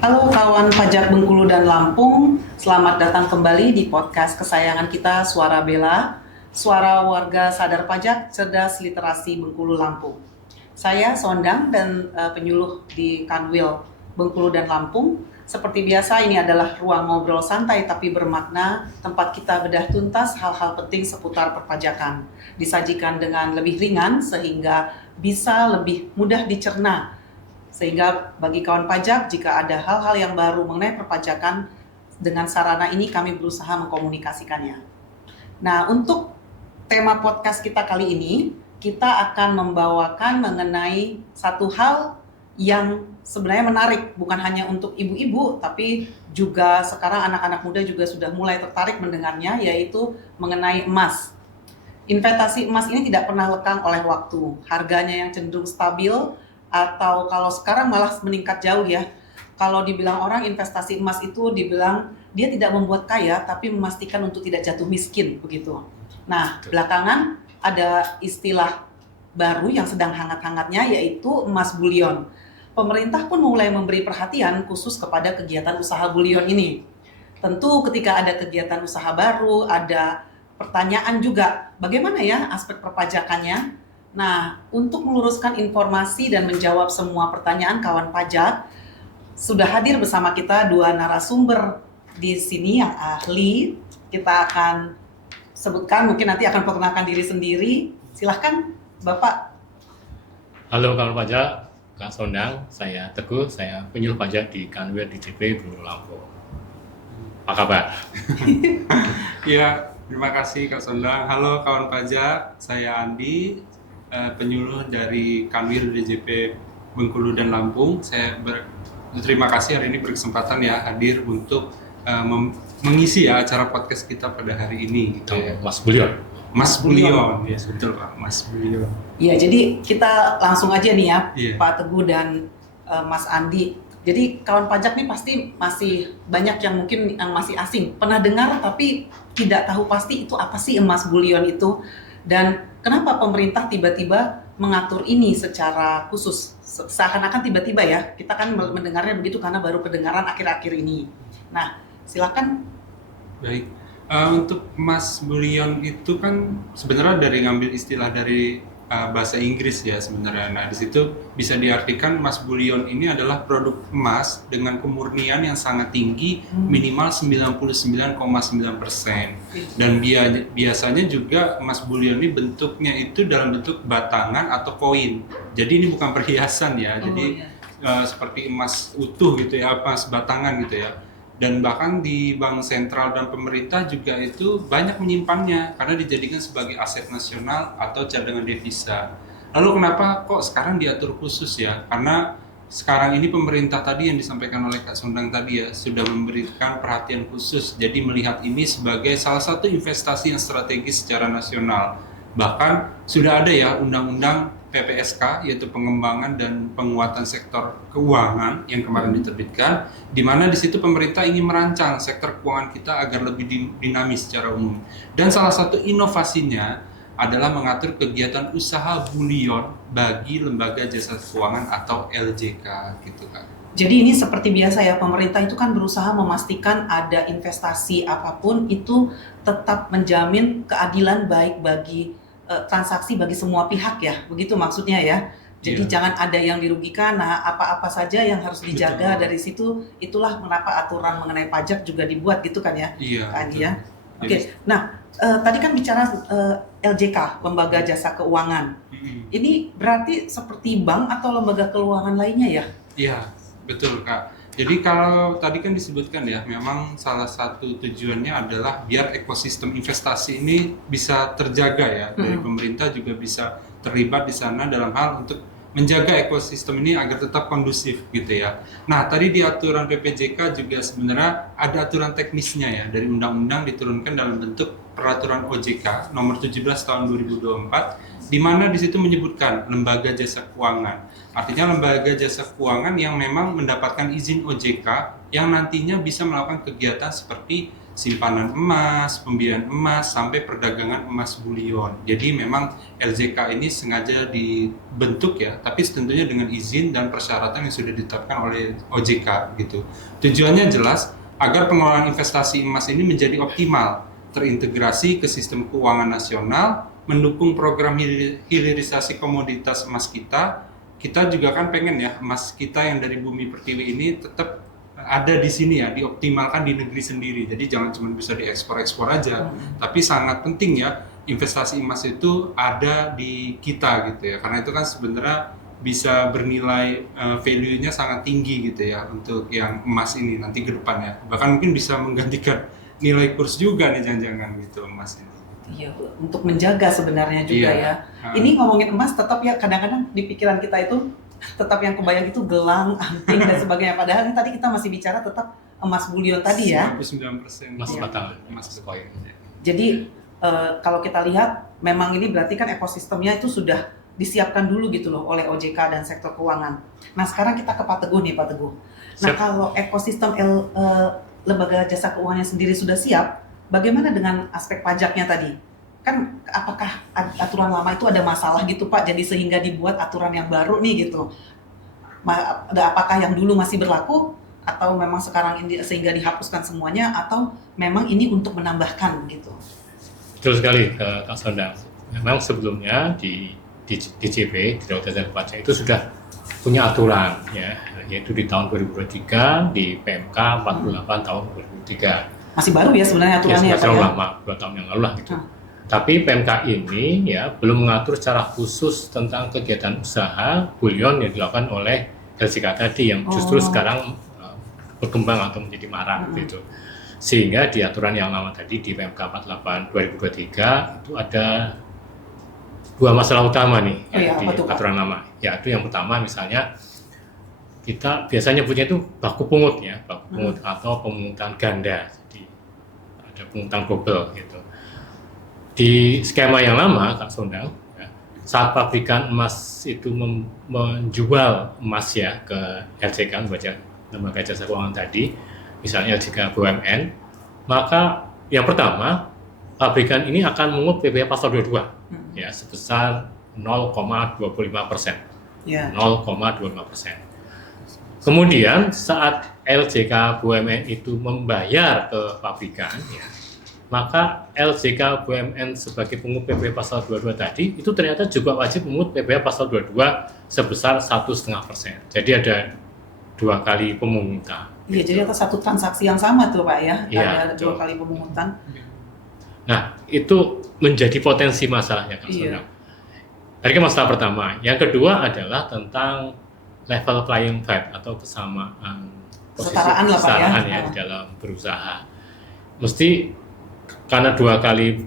Halo kawan pajak Bengkulu dan Lampung, selamat datang kembali di podcast kesayangan kita Suara Bella, suara warga sadar pajak cerdas literasi Bengkulu Lampung. Saya Sondang dan penyuluh di Kanwil Bengkulu dan Lampung. Seperti biasa ini adalah ruang ngobrol santai tapi bermakna, tempat kita bedah tuntas hal-hal penting seputar perpajakan. Disajikan dengan lebih ringan sehingga bisa lebih mudah dicerna. Sehingga bagi kawan pajak, jika ada hal-hal yang baru mengenai perpajakan, dengan sarana ini kami berusaha mengkomunikasikannya. Nah, untuk tema podcast kita kali ini, kita akan membawakan mengenai satu hal yang sebenarnya menarik, bukan hanya untuk ibu-ibu, tapi juga sekarang anak-anak muda juga sudah mulai tertarik mendengarnya, yaitu mengenai emas. Investasi emas ini tidak pernah lekang oleh waktu, harganya yang cenderung stabil, atau kalau sekarang malah meningkat jauh ya. Kalau dibilang orang investasi emas itu dibilang dia tidak membuat kaya tapi memastikan untuk tidak jatuh miskin begitu. Nah, belakangan ada istilah baru yang sedang hangat-hangatnya yaitu emas bullion. Pemerintah pun mulai memberi perhatian khusus kepada kegiatan usaha bullion ini. Tentu ketika ada kegiatan usaha baru, ada pertanyaan juga, bagaimana ya aspek perpajakannya? Nah, untuk meluruskan informasi dan menjawab semua pertanyaan kawan pajak, sudah hadir bersama kita dua narasumber di sini yang ahli. Kita akan sebutkan, mungkin nanti akan perkenalkan diri sendiri. Silahkan, Bapak. Halo kawan pajak, Kak Sondang, saya Teguh, saya penyuluh pajak di Kanwil DJP Bengkulu Lampung. Apa kabar? Ya, terima kasih Kak Sondang. Halo kawan pajak, saya Andi, penyuluh dari Kanwil DJP Bengkulu dan Lampung. Saya terima kasih hari ini berkesempatan ya hadir untuk mengisi ya acara podcast kita pada hari ini gitu ya. Mas Bullion. Mas Bullion, ya betul Pak, Mas Bullion. Ya, jadi kita langsung aja nih ya, Iya. Pak Teguh dan Mas Andi. Jadi kawan pajak nih pasti masih banyak yang mungkin yang masih asing, pernah dengar tapi tidak tahu pasti itu apa sih emas bullion itu, dan kenapa pemerintah tiba-tiba mengatur ini secara khusus, seakan-akan tiba-tiba ya, kita kan mendengarnya begitu karena baru kedengaran akhir-akhir ini. Nah, silakan. Baik, untuk emas bullion itu kan sebenarnya dari ngambil istilah dari bahasa Inggris ya sebenarnya. Nah, di situ bisa diartikan emas bullion ini adalah produk emas dengan kemurnian yang sangat tinggi, minimal 99,9%. Dan biasanya juga emas bullion ini bentuknya itu dalam bentuk batangan atau koin. Jadi ini bukan perhiasan ya. Jadi seperti emas utuh gitu ya, emas batangan gitu ya. Dan bahkan di bank sentral dan pemerintah juga itu banyak menyimpannya karena dijadikan sebagai aset nasional atau cadangan devisa. Lalu kenapa kok sekarang diatur khusus ya? Karena sekarang ini pemerintah tadi yang disampaikan oleh Kak Sondang tadi ya sudah memberikan perhatian khusus. Jadi melihat ini sebagai salah satu investasi yang strategis secara nasional. Bahkan sudah ada ya undang-undang PPSK, yaitu pengembangan dan penguatan sektor keuangan yang kemarin diterbitkan, di mana di situ pemerintah ingin merancang sektor keuangan kita agar lebih dinamis secara umum. Dan salah satu inovasinya adalah mengatur kegiatan usaha bullion bagi lembaga jasa keuangan atau LJK gitu kan. Jadi ini seperti biasa ya, pemerintah itu kan berusaha memastikan ada investasi apapun itu tetap menjamin keadilan baik bagi transaksi bagi semua pihak ya, begitu maksudnya ya. Jadi jangan ada yang dirugikan. Nah, apa-apa saja yang harus dijaga. Betul. Dari situ, itulah mengapa aturan mengenai pajak juga dibuat gitu kan ya, Andi ya. Oke. Nah, tadi kan bicara LJK, Lembaga Jasa Keuangan. Ini berarti seperti bank atau lembaga keuangan lainnya ya? Iya, betul Kak. Jadi kalau tadi kan disebutkan ya, memang salah satu tujuannya adalah biar ekosistem investasi ini bisa terjaga ya, dari pemerintah juga bisa terlibat di sana dalam hal untuk menjaga ekosistem ini agar tetap kondusif gitu ya. Nah, tadi di aturan PPJK juga sebenarnya ada aturan teknisnya ya, dari undang-undang diturunkan dalam bentuk peraturan OJK nomor 17 tahun 2024, di mana di situ menyebutkan lembaga jasa keuangan. Artinya lembaga jasa keuangan yang memang mendapatkan izin OJK yang nantinya bisa melakukan kegiatan seperti simpanan emas, pembiayaan emas, sampai perdagangan emas bullion. Jadi memang LJK ini sengaja dibentuk ya, tapi tentunya dengan izin dan persyaratan yang sudah ditetapkan oleh OJK gitu. Tujuannya jelas agar pengelolaan investasi emas ini menjadi optimal, terintegrasi ke sistem keuangan nasional, mendukung program hilirisasi komoditas emas kita. Kita juga kan pengen ya emas kita yang dari Bumi Pertiwi ini tetap ada di sini ya, dioptimalkan di negeri sendiri. Jadi jangan cuma bisa diekspor-ekspor aja, tapi sangat penting ya investasi emas itu ada di kita gitu ya. Karena itu kan sebenarnya bisa bernilai value-nya sangat tinggi gitu ya untuk yang emas ini nanti ke depannya. Bahkan mungkin bisa menggantikan nilai kurs juga nih jangan-jangan gitu emas ini. Iya, untuk menjaga sebenarnya juga ya. Ini ngomongin emas tetap ya kadang-kadang di pikiran kita itu tetap yang kebayang itu gelang, anting dan sebagainya. Padahal ini tadi kita masih bicara tetap emas bullion tadi ya. 99% Emas batangan, emas koin. Jadi kalau kita lihat memang ini berarti kan ekosistemnya itu sudah disiapkan dulu gitu loh oleh OJK dan sektor keuangan. Nah sekarang kita ke Pak Teguh nih Pak Teguh. Nah kalau ekosistem lembaga jasa keuangannya sendiri sudah siap, bagaimana dengan aspek pajaknya tadi? Kan apakah aturan lama itu ada masalah gitu Pak, jadi sehingga dibuat aturan yang baru nih gitu. Apakah yang dulu masih berlaku atau memang sekarang ini sehingga dihapuskan semuanya atau memang ini untuk menambahkan gitu? Betul sekali Kak Sondang. Memang sebelumnya di DJP, Direktorat Jenderal Pajak itu sudah punya aturan ya, yaitu di tahun 2023 di PMK 48 tahun 2003. Masih baru ya sebenarnya aturannya ya, Pak terlalu ya? lama, 2 tahun yang lalu lah gitu. Tapi PMK ini ya belum mengatur secara khusus tentang kegiatan usaha bullion yang dilakukan oleh LJK tadi yang justru sekarang berkembang atau menjadi marak gitu. Sehingga di aturan yang lama tadi di PMK 48 2023 itu ada dua masalah utama nih di aturan lama. Yaitu yang pertama misalnya kita biasanya punya itu baku pungut ya, baku pungut atau pemungutan ganda. Jadi ada pemungutan double gitu. Di skema yang lama, Kak Sondang, ya, saat pabrikan emas itu menjual emas ya ke LJK, lembaga jasa keuangan tadi, misalnya LJK BUMN, maka yang pertama, pabrikan ini akan mengungut PPh pasal 22, ya, sebesar 0,25%. Yeah. 0,25%. Kemudian saat LJK BUMN itu membayar ke pabrikan, ya, maka LJK BUMN sebagai pengungut PPh pasal 22 tadi itu ternyata juga wajib mengungut PPh pasal 22 sebesar 1,5%. Jadi ada 2 kali pemungutan. Iya, jadi atas satu transaksi yang sama tuh Pak ya, ada 2 kali pemungutan. Nah, itu menjadi potensi masalahnya Kak Sondang. Tadi kan masalah pertama. Yang kedua adalah tentang level playing field atau kesamaan posisi kesetaraan ya di dalam berusaha. Mesti karena 2 kali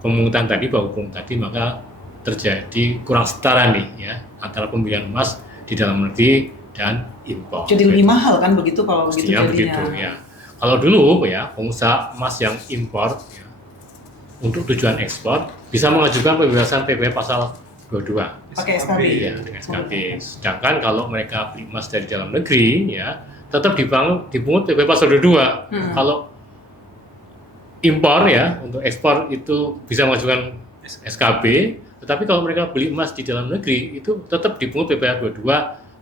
pemungutan tadi, maka terjadi kurang setara nih ya antara pembelian emas di dalam negeri dan impor. Jadi lebih mahal kan begitu kalau begitu jadinya. Begitu ya. Kalau dulu ya pengusaha emas yang impor ya, untuk tujuan ekspor bisa mengajukan pembebasan PPh pasal 22. Pakai SKB. Ya, dengan SKB. Sedangkan kalau mereka beli emas dari dalam negeri ya tetap dipungut PPh pasal 22. Kalau impor ya, untuk ekspor itu bisa mengajukan SKB, tetapi kalau mereka beli emas di dalam negeri itu tetap dipungut PPh 22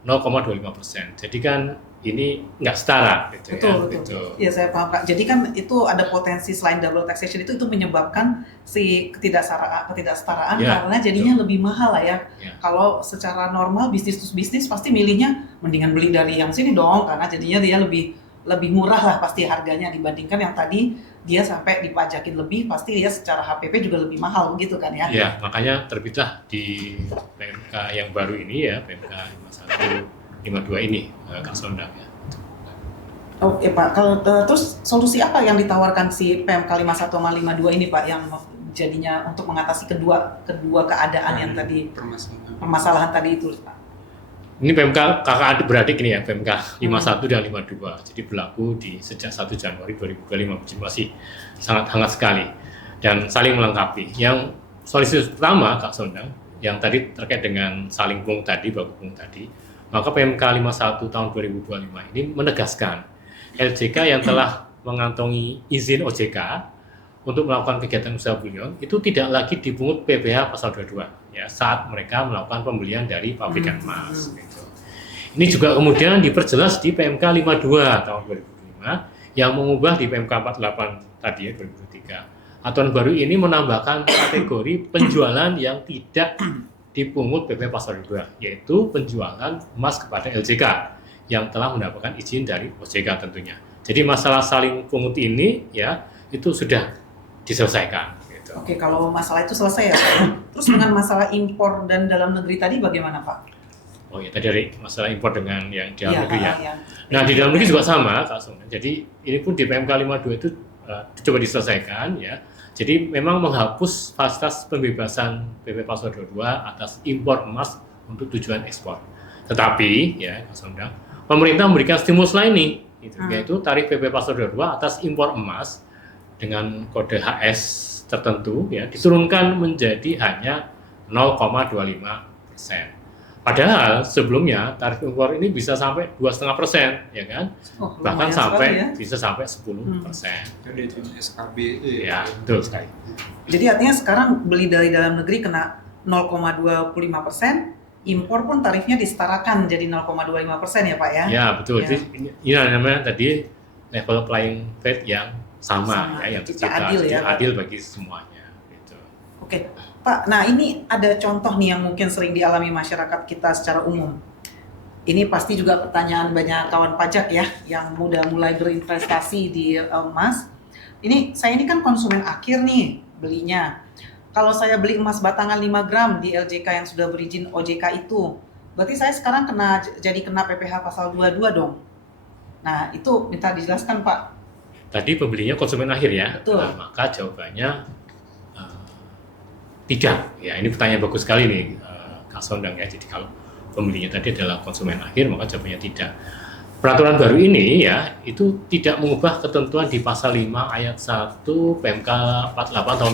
0,25%. Jadi kan ini nggak setara gitu. Betul. Ya saya paham Kak. Jadi kan itu ada potensi selain double taxation itu menyebabkan si ketidaksetaraan karena jadinya lebih mahal lah ya. Kalau secara normal bisnis to bisnis pasti milihnya mendingan beli dari yang sini dong karena jadinya dia lebih murah lah pasti harganya dibandingkan yang tadi dia sampai dipajakin lebih, pasti dia secara HPP juga lebih mahal gitu kan ya. Ya, makanya terbitlah di PMK yang baru ini ya, PMK 5152 ini, Kak Sondang ya. Oke Pak, kalau terus solusi apa yang ditawarkan si PMK 5152 ini Pak yang jadinya untuk mengatasi kedua keadaan yang tadi permasalahan tadi itu Pak? Ini PMK kakak adik beradik ini ya, PMK 51 dan 52. Jadi berlaku sejak 1 Januari 2025, jadi masih sangat hangat sekali dan saling melengkapi. Yang solusi pertama Kak Sondang, yang tadi terkait dengan saling pungut tadi, baku pungut tadi, maka PMK 51 tahun 2025 ini menegaskan LJK yang telah mengantongi izin OJK untuk melakukan kegiatan usaha bullion itu tidak lagi dipungut PPh pasal 22 ya saat mereka melakukan pembelian dari pabrikan emas. Gitu. Ini juga kemudian diperjelas di PMK 52 tahun 2005 yang mengubah di PMK 48 tadi ya 2003. Aturan baru ini menambahkan kategori penjualan yang tidak dipungut PPh pasal 22 yaitu penjualan emas kepada LJK yang telah mendapatkan izin dari OJK tentunya. Jadi masalah saling pungut ini ya itu sudah diselesaikan. Gitu. Oke, kalau masalah itu selesai ya Pak. Terus dengan masalah impor dan dalam negeri tadi bagaimana Pak? Oh ya tadi dari masalah impor dengan yang di dalam Iya, negeri ya. iya. Nah di dalam negeri juga sama Kak Sung. Jadi ini pun di PMK 52 itu coba diselesaikan ya. Jadi memang menghapus fasilitas pembebasan PPh pasal 22 atas impor emas untuk tujuan ekspor. Tetapi ya Kak Sung, pemerintah memberikan stimulus lain nih, gitu, yaitu tarif PPh pasal 22 atas impor emas dengan kode HS tertentu ya diturunkan menjadi hanya 0,25%. Padahal sebelumnya tarif impor ini bisa sampai 2,5%, ya kan? Oh, Bahkan lumayan sampai sekali ya. bisa sampai 10%. Jadi itu SKB itu Ya, betul sekali. Jadi artinya sekarang beli dari dalam negeri kena 0,25%, impor pun tarifnya disetarakan jadi 0,25% ya Pak ya? Ya, betul. Ya. Jadi ini namanya tadi level playing field yang sama ya, yang Kita tercipta adil jadi ya, Pak. adil bagi semuanya. Gitu. Oke, Pak. Nah ini ada contoh nih yang mungkin sering dialami masyarakat kita secara umum. Ini pasti juga pertanyaan banyak kawan pajak ya, yang udah mulai berinvestasi di emas. Saya ini kan konsumen akhir nih belinya. Kalau saya beli emas batangan 5 gram di LJK yang sudah berizin OJK itu, berarti saya sekarang jadi kena PPh pasal 22 dong. Nah itu minta dijelaskan Pak. Tadi pembelinya konsumen akhir ya. Betul. Nah, maka jawabannya tidak. Ya, ini pertanyaan bagus sekali nih Kak Sondang ya. Jadi kalau pembelinya tadi adalah konsumen akhir, maka jawabannya tidak. Peraturan baru ini ya itu tidak mengubah ketentuan di pasal 5 ayat 1 PMK 48 tahun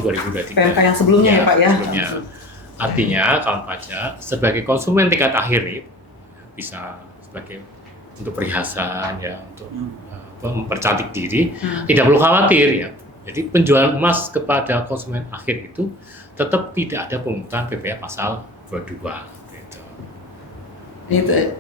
2023. PMK yang sebelumnya ya Pak ya. Sebelumnya. Artinya kawan pajak sebagai konsumen tingkat akhir nih bisa sebagai untuk perhiasan ya untuk mempercantik diri tidak perlu khawatir ya. Jadi penjualan emas kepada konsumen akhir itu tetap tidak ada pungutan PPh pasal 22. Gitu.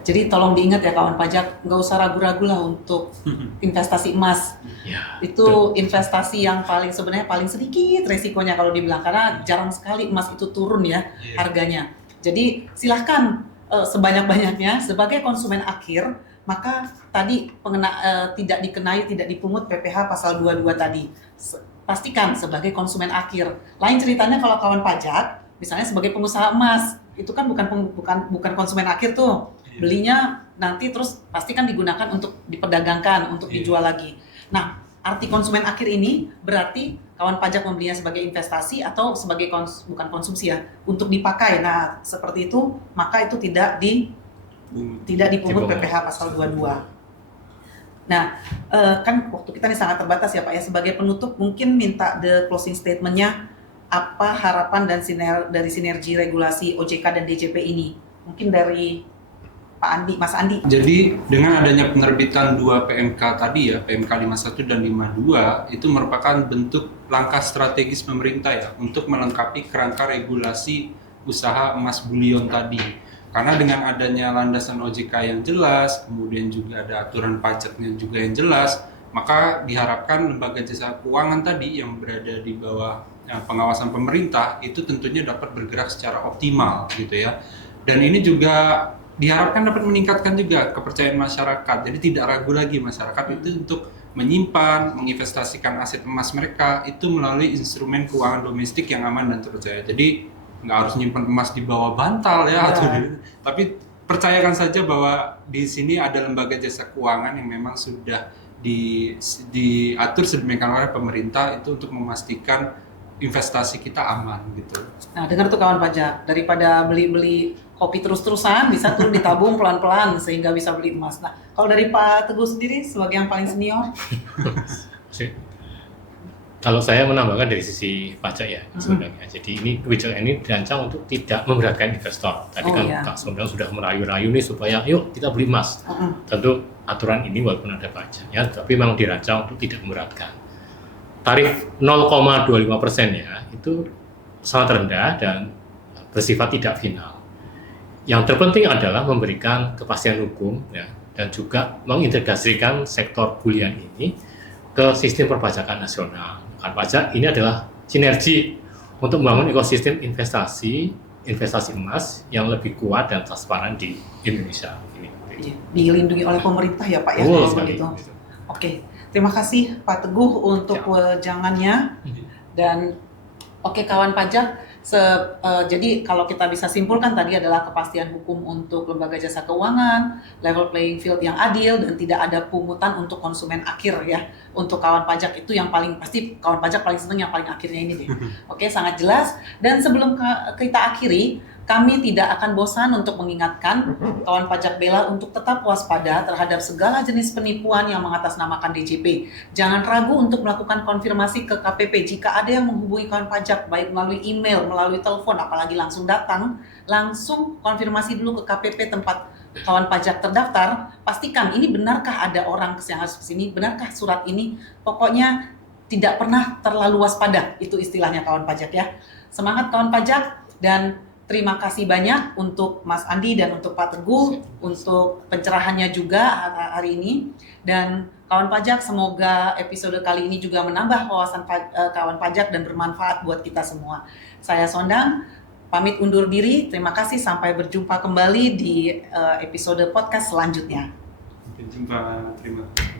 Jadi tolong diingat ya kawan pajak, nggak usah ragu-ragu lah untuk investasi emas. Ya, Itu investasi yang sebenarnya paling sedikit resikonya kalau dibilang, karena jarang sekali emas itu turun ya harganya. Jadi silahkan sebanyak-banyaknya sebagai konsumen akhir, maka tadi tidak dipungut PPh pasal 22 tadi. Pastikan sebagai konsumen akhir. Lain ceritanya kalau kawan pajak, misalnya sebagai pengusaha emas, itu kan bukan konsumen akhir tuh. Belinya nanti terus pasti kan digunakan untuk diperdagangkan, untuk dijual lagi. Nah, arti konsumen akhir ini berarti kawan pajak membelinya sebagai investasi atau sebagai bukan konsumsi ya, untuk dipakai. Nah, seperti itu, maka itu tidak dipungut PPh pasal 22. Nah, kan waktu kita ini sangat terbatas ya Pak ya. Sebagai penutup mungkin minta the closing statement-nya, apa harapan dan dari sinergi regulasi OJK dan DJP ini? Mungkin dari Pak Andi, Mas Andi. Jadi dengan adanya penerbitan 2 PMK tadi ya, PMK 51 dan 52, itu merupakan bentuk langkah strategis pemerintah ya untuk melengkapi kerangka regulasi usaha emas bullion tadi. Karena dengan adanya landasan OJK yang jelas, kemudian juga ada aturan pajaknya juga yang jelas, maka diharapkan lembaga jasa keuangan tadi yang berada di bawah pengawasan pemerintah itu tentunya dapat bergerak secara optimal gitu ya. Dan ini juga diharapkan dapat meningkatkan juga kepercayaan masyarakat. Jadi tidak ragu lagi masyarakat itu untuk menyimpan, menginvestasikan aset emas mereka itu melalui instrumen keuangan domestik yang aman dan terpercaya. Jadi nggak harus nyimpan emas di bawah bantal ya, tapi percayakan saja bahwa di sini ada lembaga jasa keuangan yang memang sudah diatur sedemikian oleh pemerintah itu untuk memastikan investasi kita aman gitu. Nah, dengar tuh kawan pajak, daripada beli kopi terus-terusan, bisa turun ditabung pelan-pelan sehingga bisa beli emas. Nah, kalau dari Pak Teguh sendiri sebagai yang paling senior, Kalau saya menambahkan dari sisi pajak ya sebenarnya. Jadi ini kebijakan ini dirancang untuk tidak memberatkan investor. Tadi Oh, kan iya. Kak Sondang sudah merayu-rayu nih supaya yuk kita beli emas. Tentu aturan ini walaupun ada pajaknya, tapi memang dirancang untuk tidak memberatkan. Tarif 0,25% ya itu sangat rendah dan bersifat tidak final. Yang terpenting adalah memberikan kepastian hukum ya, dan juga mengintegrasikan sektor bulian ini ke sistem perpajakan nasional. Bukan pajak ini adalah sinergi untuk membangun ekosistem investasi emas yang lebih kuat dan transparan di Indonesia. Ini. Iya, dilindungi oleh pemerintah ya Pak ya. Betul kalau sekali. begitu. Oke, terima kasih Pak Teguh untuk wejangannya. Dan oke kawan pajak, jadi kalau kita bisa simpulkan tadi adalah kepastian hukum untuk lembaga jasa keuangan, level playing field yang adil, dan tidak ada pungutan untuk konsumen akhir ya. Untuk kawan pajak itu yang paling pasti, kawan pajak paling seneng yang paling akhirnya ini deh. Oke, sangat jelas. Dan sebelum kita akhiri, kami tidak akan bosan untuk mengingatkan kawan pajak Bella untuk tetap waspada terhadap segala jenis penipuan yang mengatasnamakan DJP. Jangan ragu untuk melakukan konfirmasi ke KPP. Jika ada yang menghubungi kawan pajak, baik melalui email, melalui telepon, apalagi langsung datang, langsung konfirmasi dulu ke KPP tempat kawan pajak terdaftar. Pastikan ini benarkah ada orang yang harus kesini, benarkah surat ini. Pokoknya tidak pernah terlalu waspada, itu istilahnya kawan pajak ya. Semangat kawan pajak, dan terima kasih banyak untuk Mas Andi dan untuk Pak Teguh untuk pencerahannya juga hari ini. Dan kawan pajak, semoga episode kali ini juga menambah wawasan kawan pajak dan bermanfaat buat kita semua. Saya Sondang, pamit undur diri. Terima kasih, sampai berjumpa kembali di episode podcast selanjutnya. Sampai jumpa, terima kasih.